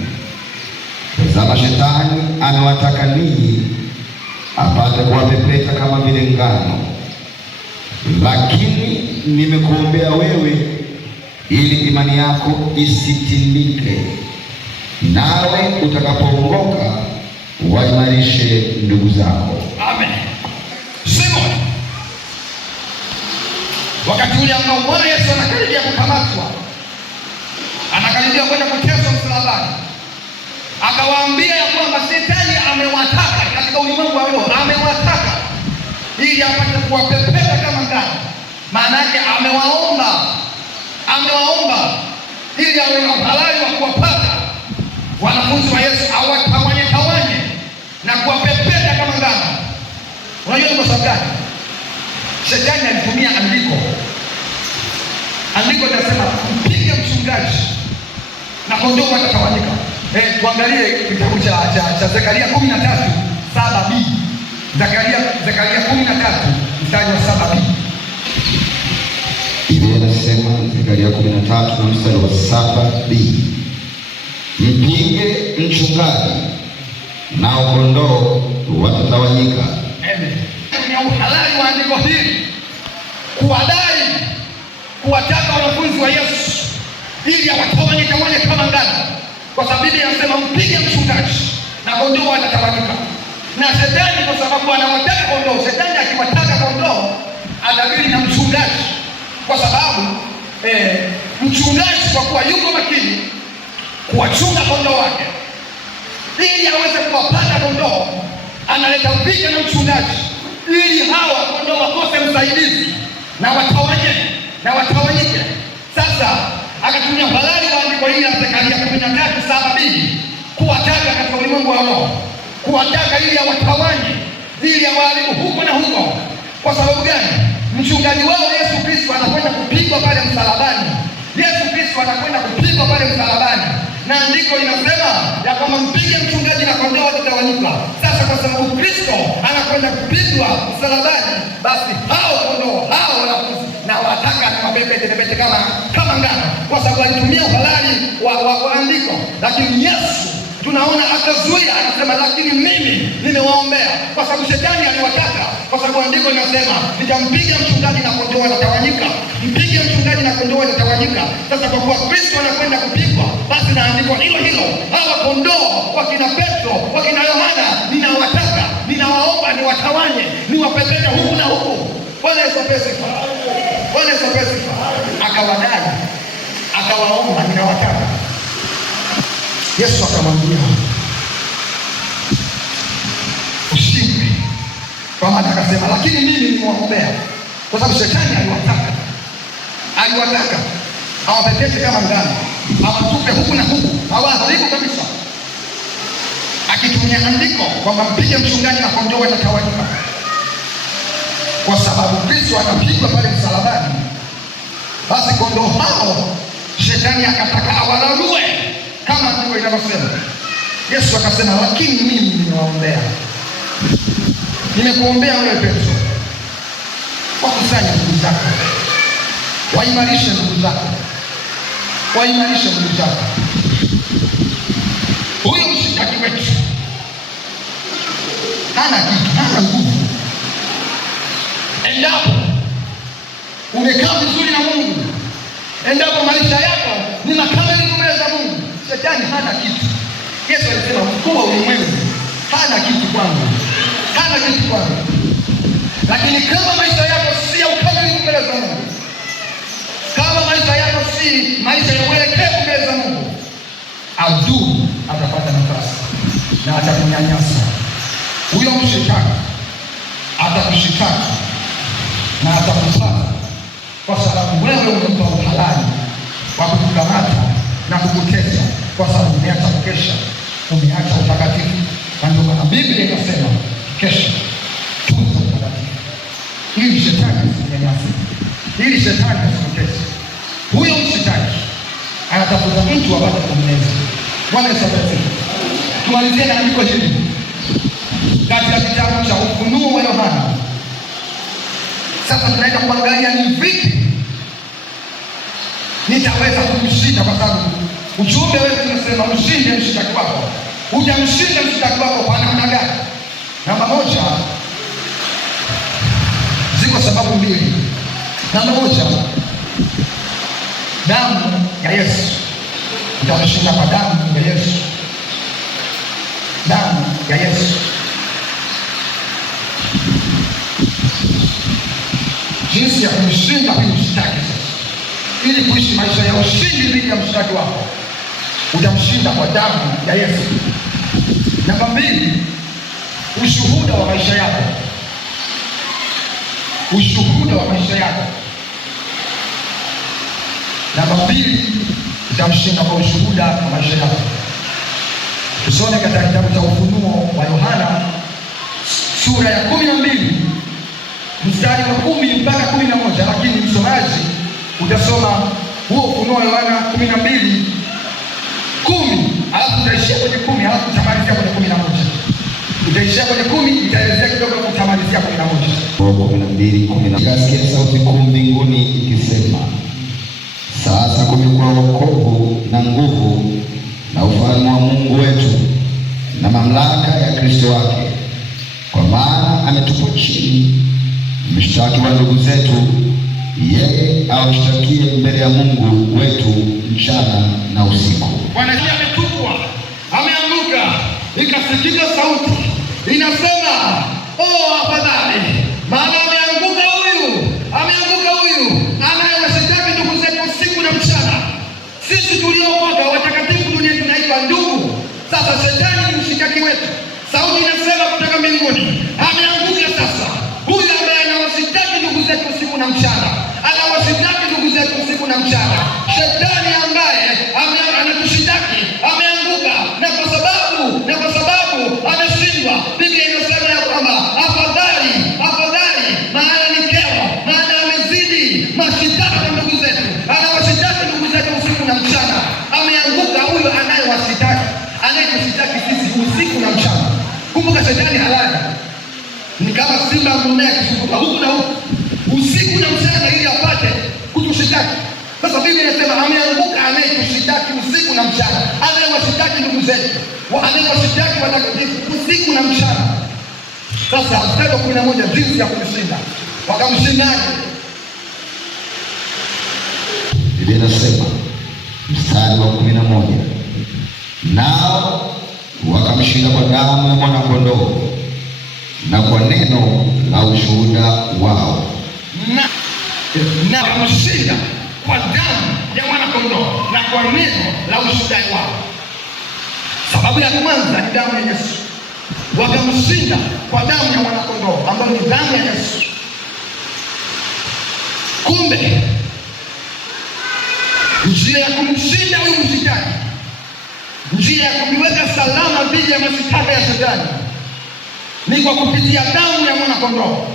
tazama shetani anawataka ninyi apate kuwapepeta kama vile ngano, lakini nimekuombea wewe ili imani yako isitimike, nawe utakapoongoka waimarishe ndugu zako. Amen. Simoni, wakati ule ambao Bwana Yesu anakaribia kukamatwa, anakaribia kwenda kuteswa msalabani, akawaambia ya kwamba shetani amewataka katika ulimwengu wa roho, amewataka ili apate kuwapepeta kama ngano. Maana yake amewaomba ili awe na uhalali wa kuwapata wanafunzi wa Yesu, awatawanye na kuwapepeta kama ngano. Unajua ni kwa sababu gani? Shetani alitumia andiko linasema mpige mchungaji na kondoo watatawanyika. Tuangalie kitabu cha Zekaria 13:7b. Zekaria 13 mstari wa 7b. Biblia inasema Zekaria 13 na mstari wa 7b, mpige mchungaji nao kondoo watatawanyika. Amen. Ni uhalali wa andiko hili kuwataka wanafunzi wa Yesu ili awatawanye kama ngano, kwa sababu Biblia inasema mpige mchungaji na kondoo watatawanyika. Na shetani kwa sababu anawataka kondoo, shetani akiwataka kondoo adabiri na mchungaji, kwa sababu mchungaji kwa kuwa yuko makini kuwachunga kondoo wake ili aweze kuwapata kondoo, analeta vita na mchungaji ili hawa kondoo wakose msaidizi na watawanyike. Sasa akatumia uhalali wa andiko hili la Zekaria 13:7b kuwataka katika ulimwengu wa roho, kuwataka ili awatawanye, ili awaharibu huko na huko. Kwa sababu gani? Mchungaji wao Yesu Kristo anakwenda kupigwa pale msalabani. Yesu Kristo anakwenda kupigwa pale msalabani, na andiko linasema ya kwamba mpige mchungaji na kondoo watatawanyika. Sasa kwa sababu Kristo anakwenda kupigwa msalabani, basi hao kondoo, hao wanafunzi na wataka na mapepete kama ngano, kwa sababu alitumia uhalali wa andiko. Lakini Yesu tunaona akazuia, anasema lakini mimi nimewaombea, kwa sababu shetani aliwataka, kwa sababu andiko linasema nitampiga mchungaji na kondoo watatawanyika. Mpige mchungaji na kondoo watatawanyika. Sasa kwa kuwa Kristo anakwenda kupigwa, basi na andiko hilo hawa kondoo wakina Petro, wakina Yohana ninawataka, ninawaomba niwatawanye, niwapepete huku na huku. Bwana Yesu asifiwe. Bwana Yesu asifiwe. Akawadai, akawaomba ninawataka. Yesu akamwambia ushindwe, kwa maana akasema lakini mimi nimewaombea, kwa sababu shetani aliwataka awapepete kama ngano, awatupe huku na huku, hawaharibu kabisa, akitumia andiko kwamba mpige mchungaji na kondoo watatawanyika. Kwa sababu Kristo anapigwa pale msalabani, basi kondoo hao shetani akataka awalalue kama ndivyo inavyosema. Yesu akasema lakini mimi nimewaombea Nimekuombea wewe Petro, wakusanye ndugu zako, waimarishe ndugu zako, waimarishe ndugu zako. Huyo mshitaki wetu hana kitu, hana nguvu. Endapo umekaa vizuri na Mungu, endapo maisha yako ni makamilifu mbele za Mungu, shetani hana kitu. Yesu alisema mkuu wa ulimwengu hana kitu kwangu, hana kitu kwangu. Lakini kama maisha yako si ya ukamilifu mbele za Mungu, kama maisha yako si maisha ya uelekevu mbele za Mungu, adui atapata nafasi na atakunyanyasa. Huyo mshitaki atakushitaki na atakupata, kwa sababu wewe umempa uhalali wa kukukamata na kukutesa, kwa sababu umeacha kukesha, umeacha utakatifu. Na ndio maana Biblia inasema kesha, tunza utakatifu, ili shetani asinyanyase, ili shetani asikutese. Huyo mshitaki anatafuta mtu apate kumneza. Bwana Yesu asifiwe. Tumalizie na andiko hili katika kitabu cha Ufunuo wa Yohana. Sasa tunaenda kuangalia ni vipi nitaweza kumshinda, kwa sababu ujumbe wetu unasema mshinde mshitaki wako. Hujamshinda mshitaki wako kwa namna gani? Namba moja, ziko sababu mbili. Namba moja, damu ya Yesu. Utamshinda kwa damu ya Yesu, damu ya Yesu. Jinsi ya kumshinda huyu mshitaki sasa, ili kuishi maisha ya ushindi dhidi ya mshitaki wako, utamshinda kwa damu ya Yesu. Namba mbili, ushuhuda wa maisha yako. Ushuhuda wa maisha yako. Namba mbili, utamshinda kwa ushuhuda wa maisha yako. Tusome katika kitabu cha Ufunuo wa Yohana sura ya 12 mstari wa 10 mpaka 11, lakini msomaji utasoma huo Ufunuo wa Yohana 12:10, alafu utaishia kwenye 10, alafu utamalizia kwenye 11. Utaishia kwenye 10, itaelezea kidogo, utamalizia 11. 12:10. Nikasikia sauti kuu mbinguni ikisema, sasa kumekuwa wokovu na nguvu na ufalme wa Mungu wetu na mamlaka ya Kristo wake, kwa maana ametupwa chini mshtaki wa ndugu zetu, yeye awashtakie mbele ya Mungu wetu mchana na usiku. Bwana ametupwa, ameanguka. Ikasikika sauti inasema, oh afadhali, maana ameanguka huyu anayewashtaki ndugu zetu usiku na mchana. Sisi tuliokoka watakatifu dunia tunaitwa ndugu. Sasa shetani ni mshitaki wetu. Sauti inasema kutoka mbinguni, ameanguka sasa huyu ambaye anawashtaki ndugu zetu usiku na mchana, anawashtaki ndugu zetu usiku na mchana. Shetani ambaye anatushitaki ameanguka, na kwa sababu ameshindwa, Biblia inasema ya kwamba afadhali, maana ni kero, maana amezidi mashitaki kwa ndugu zetu, anawashitaki ndugu zetu usiku na mchana. Ameanguka huyo anayewashitaki, anayetushitaki sisi usiku na mchana. Kumbuka shetani halali ni kama simba mume akizunguka huku na huku usiku na mchana ili apate kutushitaki. Sasa Biblia inasema ameanguka anayetushitaki usiku na mchana, anayewashitaki ndugu zetu, anayewashitaki watakatifu usiku na mchana. Sasa mstari wa 11, jinsi ya kumshinda. Wakamshindaje? Biblia inasema mstari wa 11, nao wakamshinda kwa damu ya mwana-kondoo na kwa neno la ushuhuda wao. Na wakamshinda kwa damu ya mwana-kondoo na kwa neno la ushuhuda wao. Sababu ya kwanza ni damu ya Yesu. Wakamshinda kwa damu ya mwana-kondoo ambayo ni damu ya Yesu. Kumbe njia ya kumshinda huyu mshitaki, njia ya kumiweka salama dhidi ya mashtaka ya shetani ni kwa kupitia damu ya mwana-kondoo,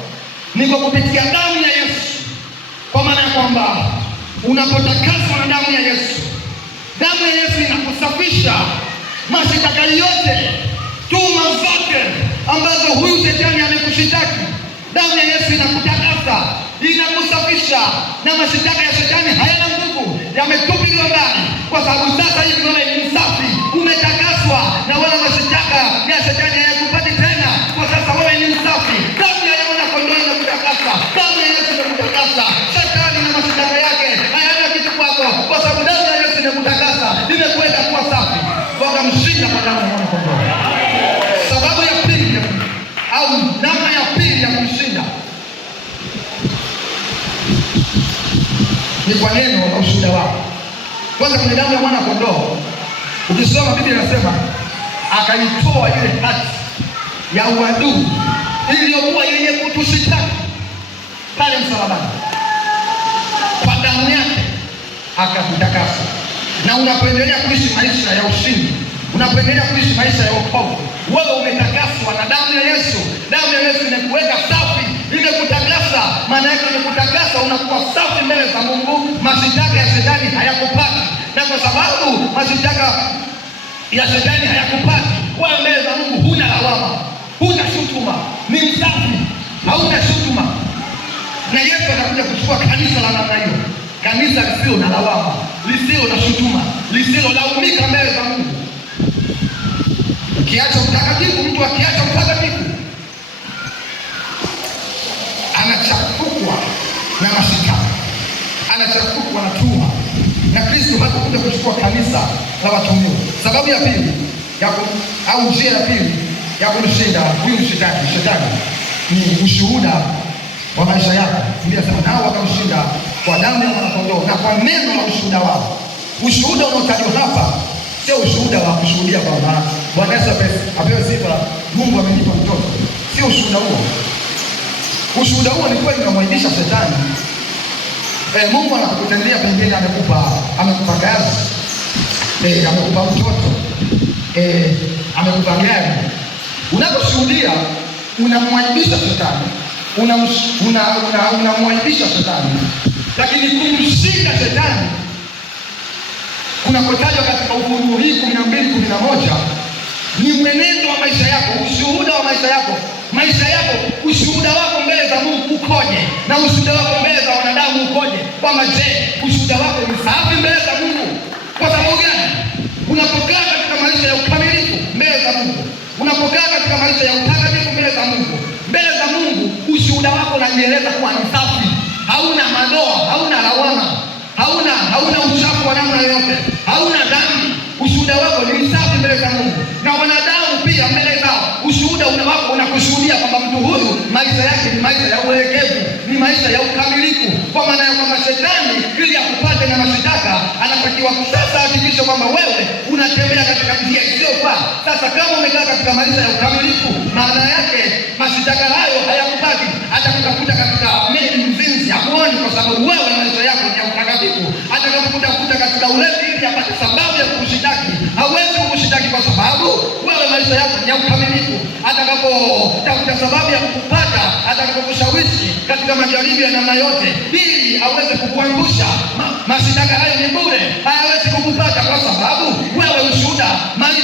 ni kwa kupitia damu ya Yesu. Kwa maana ya kwamba unapotakaswa na damu ya Yesu, damu ya Yesu inakusafisha mashtaka yote, tuma zote ambazo huyu shetani amekushitaki. Damu ya Yesu inakutakasa, inakusafisha, na mashitaka ya shetani hayana nguvu, yametupiliwa mbali, kwa sababu sasa hivi wewe ni msafi, umetakaswa, na wala mashitaka ya shetani hayakupati tena, kwa sasa wewe ni msafi. Damu ya mwana kondoo inakutakasa, damu ya Yesu inakutakasa. Shetani na mashitaka yake hayana kitu kwako, kwa sababu damu ya Yesu inakutakasa, imekuweka kuwa safi. Wakamshinda kwa damu ya mwana kondoo. Sababu ya pili au namna ya pili ya kumshinda ni kwa neno la ushuhuda wako. Kwanza kwenye damu ya mwana kondoo, ukisoma Biblia inasema akaitoa ile hati ya uadui iliyokuwa yenye kutushitaki pale msalabani. Kwa damu yake akakutakasa. Na unapoendelea kuishi maisha ya ushindi, unapoendelea kuishi maisha ya wokovu, wewe umetakaswa na damu ya Yesu. Damu ya Yesu imekuweka safi, imekutakasa. Maana yake imekutakasa, unakuwa safi mbele za Mungu. Mashitaka ya shetani hayakupati, na kwa sababu mashitaka ya shetani hayakupati, wewe mbele za Mungu huna lawama, huna shutuma, ni msafi, hauna shutuma. Na Yesu anakuja kuchukua kanisa la namna hiyo, kanisa lisilo na lawama, lisilo na shutuma, lisilo laumika mbele za Mungu. Ukiacha utakatifu, mtu akiacha utakatifu anachafukwa na mashitaka, anachafukwa na tuhuma, na Kristo hakuja kuchukua kanisa la watumiwa. Sababu ya pili au njia ya pili ya kumshinda huyu shetani ni ushuhuda wa maisha yako. Biblia inasema nao wakamshinda kwa damu ya mwana kondoo na kwa neno la ushuhuda wao. Ushuhuda unaotajwa hapa sio ushuhuda wa kushuhudia kwamba Bwana Yesu apewe sifa, Mungu amenipa mtoto. Sio ushuhuda huo. Ushuhuda huo ni kweli unamwaibisha shetani. Mungu anakutendea, pengine amekupa kazi, amekupa mtoto, amekupa gari. Unaposhuhudia unamwaibisha shetani, unamwaibisha shetani. Lakini kumshinda shetani kunakotajwa katika Ufunuo hii 12:11 ni mwenendo wa maisha yako, ushuhuda wa maisha yako. Maisha yako, ushuhuda wako mbele za Mungu ukoje, na ushuhuda wako mbele za wanadamu ukoje? Kwamba je, ushuhuda wako ni safi mbele za Mungu? Kwa sababu gani? Unapokaa katika maisha ya ukamilifu mbele za Mungu, unapokaa katika maisha ya utakatifu mbele za Mungu, ushuhuda wako unajieleza kuwa ni safi, hauna madoa, hauna lawama, hauna uchafu wa namna yoyote, hauna dhambi. Ushuhuda wako ni safi mbele za Mungu, na wanadamu pia mbele zao ushuhuda wako unakushuhudia kwamba mtu huyu maisha yake ni maisha ya uelekevu, ni maisha ya ukamilifu. Kwa maana ya kwamba shetani ili akupate na mashitaka anatakiwa sasa hakikisha kwamba wewe unatembea katika njia isiyofaa. Sasa kama umekaa katika maisha ya ukamilifu, maana yake mashitaka hayo hayakupati, atakutafuta katika meli mzinzi, hakuoni, kwa sababu wewe maisha yako ni ya utakatifu. Atakapokutafuta katika ulevi ili apate sababu ya kukushitaki, hawezi kukushitaki kwa sababu wewe maisha yako ni ya ukamilifu. Atakapotafuta sababu ya kukupata, atakapokushawishi katika majaribu ya namna yote ili aweze kukuangusha, mashitaka hayo ni bure, hayawezi kukupata, kwa sababu wewe ushuhuda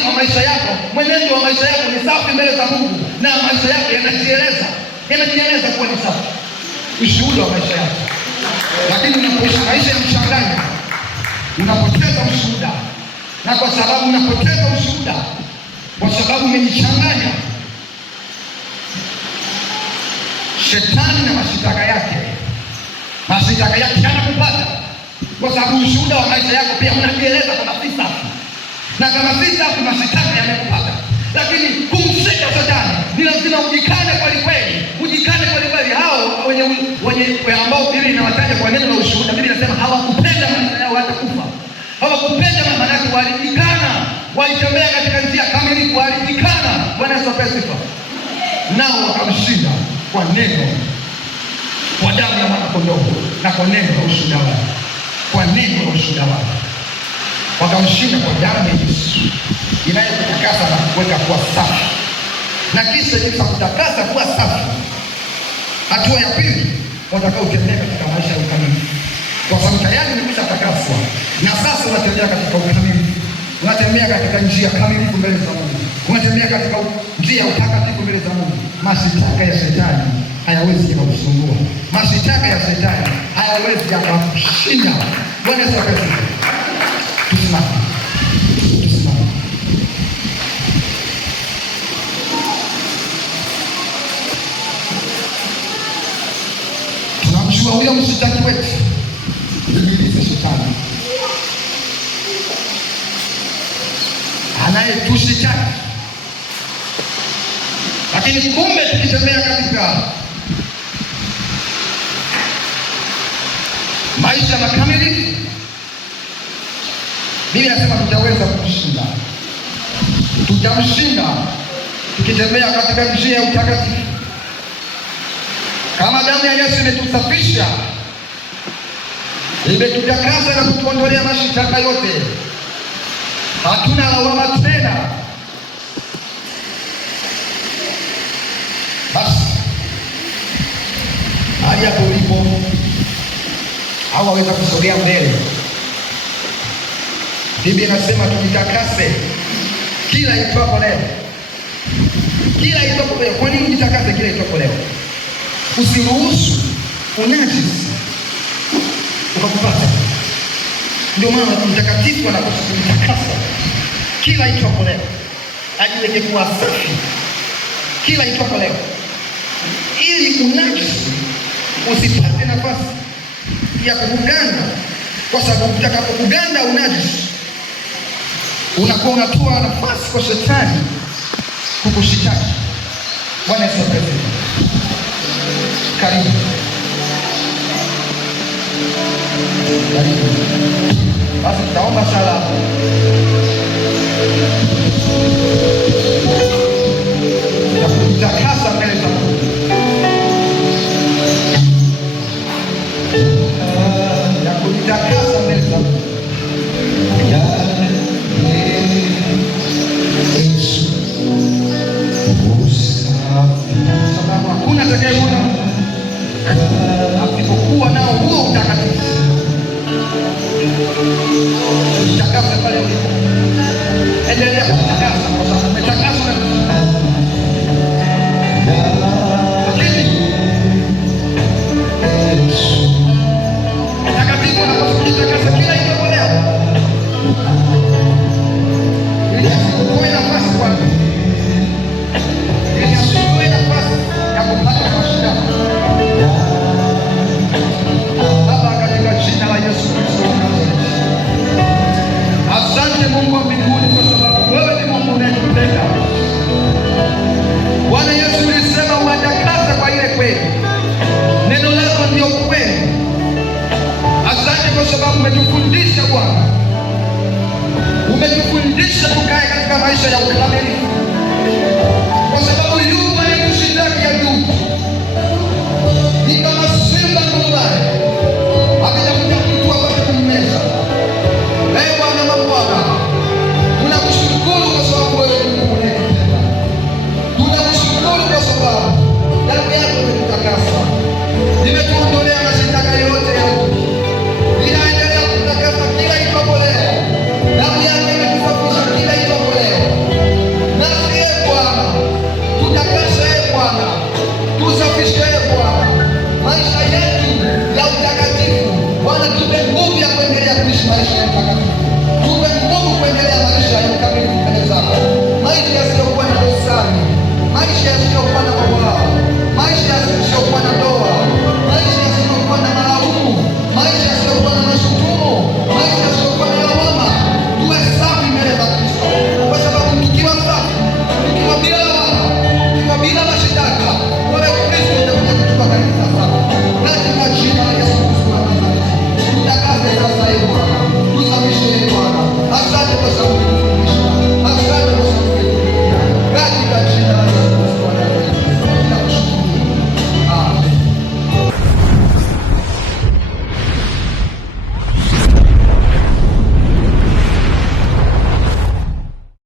wa maisha yako, mwenendo wa maisha yako ni safi mbele za Mungu, na maisha yako yanajieleza kuwa ni safi, ushuhuda wa maisha yako. Lakini unapoishi maisha ya mchanganya, unapoteza ushuhuda, na kwa sababu unapoteza ushuhuda kwa sababu umejichanganya, shetani na mashitaka yake yanakupata, kwa sababu ushuhuda wa maisha yako pia unajieleza kama si safi, na kama si safi mashitaka yamekupata. Lakini kumshinda shetani ni lazima ujikane kweli kweli. Hao wenye ambao Biblia inawataja kwa neno la ushuhuda, Biblia inasema hawakupenda maisha yao hata kufa. Hawakupenda, maana yake walijikana, walitembea katika njia kamilifu, walijikana. Bwana Yesu asifiwe. Nao wakamshinda kwa neno, kwa damu ya mwana kondoo na kwa neno la ushuhuda wao. Kwa neno la ushuhuda wao wakamshinda kwa damu ya Yesu inayokutakasa na kuweka kuwa safi. Na kisha Yesu kutakasa kuwa safi, hatua ya pili, watakao tembea katika maisha ya ukamilifu, kwa sababu tayari umekwisha takaswa, na sasa unatembea katika ukamilifu, unatembea katika njia kamilifu mbele za Mungu, unatembea katika njia ya utakatifu mbele za Mungu. masitaka ya shetani hayawezi yakakusumbua. Masitaka ya shetani hayawezi yakakushinda. Bwana Yesu asifiwe. Tusimame. Tunamjua huyo msitaki wetu, ibilisi shetani, anayetushitaki. Lakini kumbe tukitembea katika maisha makamilifu, Biblia inasema tutaweza kumshinda. Tutamshinda tukitembea katika njia ya utakatifu. Kama damu ya Yesu imetusafisha, imetutakasa na kutuondolea mashitaka yote, hatuna lawama tena. Basi hadi hapo ulipo, au waweza kusogea mbele. Biblia inasema tujitakase kila itwapo leo. Kila itwapo leo. Kwa nini ujitakase kila itwapo leo? Usiruhusu unajisi ukakupata. Ndio maana mtakatifu anakutakasa kila itwapo leo, ajiweke kuwa safi kila itwapo leo, ili unajisi usipate nafasi ya kukuganda, kwa sababu utakapokuganda unajisi, unakuwa unatoa nafasi kwa shetani kukushitaki. Bwana Yesu asifiwe. Karibu. Basi tutaomba sala ya kujitakasa mbele za Mungu, ya kujitakasa mbele za Mungu. Sababu hakuna atakayeona asipokuwa nao huo utakatifu. Jitakase pale ulipo, endelea kujitakasa kwa sababu umetakaswa. Lakini mtakatifu anapaswa kujitakasa kila itwapo leo, ili asikuwe nafasi kwako, ili asikuwe nafasi ya kupata mashindano. Baba, katika jina la Yesu Kristo, asante Mungu wa mbinguni, kwa sababu wewe ni Mungu unayetupenda. Bwana Yesu, ulisema uwatakasa kwa ile kweli, neno lako ndio kweli. Asante kwa sababu umetufundisha Bwana, umetufundisha tukae katika maisha ya ukamilifu, kwa sababu yuko anayetushitaki adui ni kama simba ngurumaye, akitafuta mtu apate kummeza. Ee Bwana mabwana, tunakushukuru kwa sababu wewe ni Mungu unayetupenda. Tunakushukuru kwa sababu damu yako imetutakasa, imetuondolea mashitaka yote ya adui, inaendelea kutakasa kila itwapo leo. Damu yako imetusafisha kila itwapo leo. Nasi ee Bwana, tutakase ee Bwana, tusafishe ee Bwana maisha yetu ya utakatifu. Bwana, tupe nguvu ya kuendelea kuishi maisha ya utakatifu.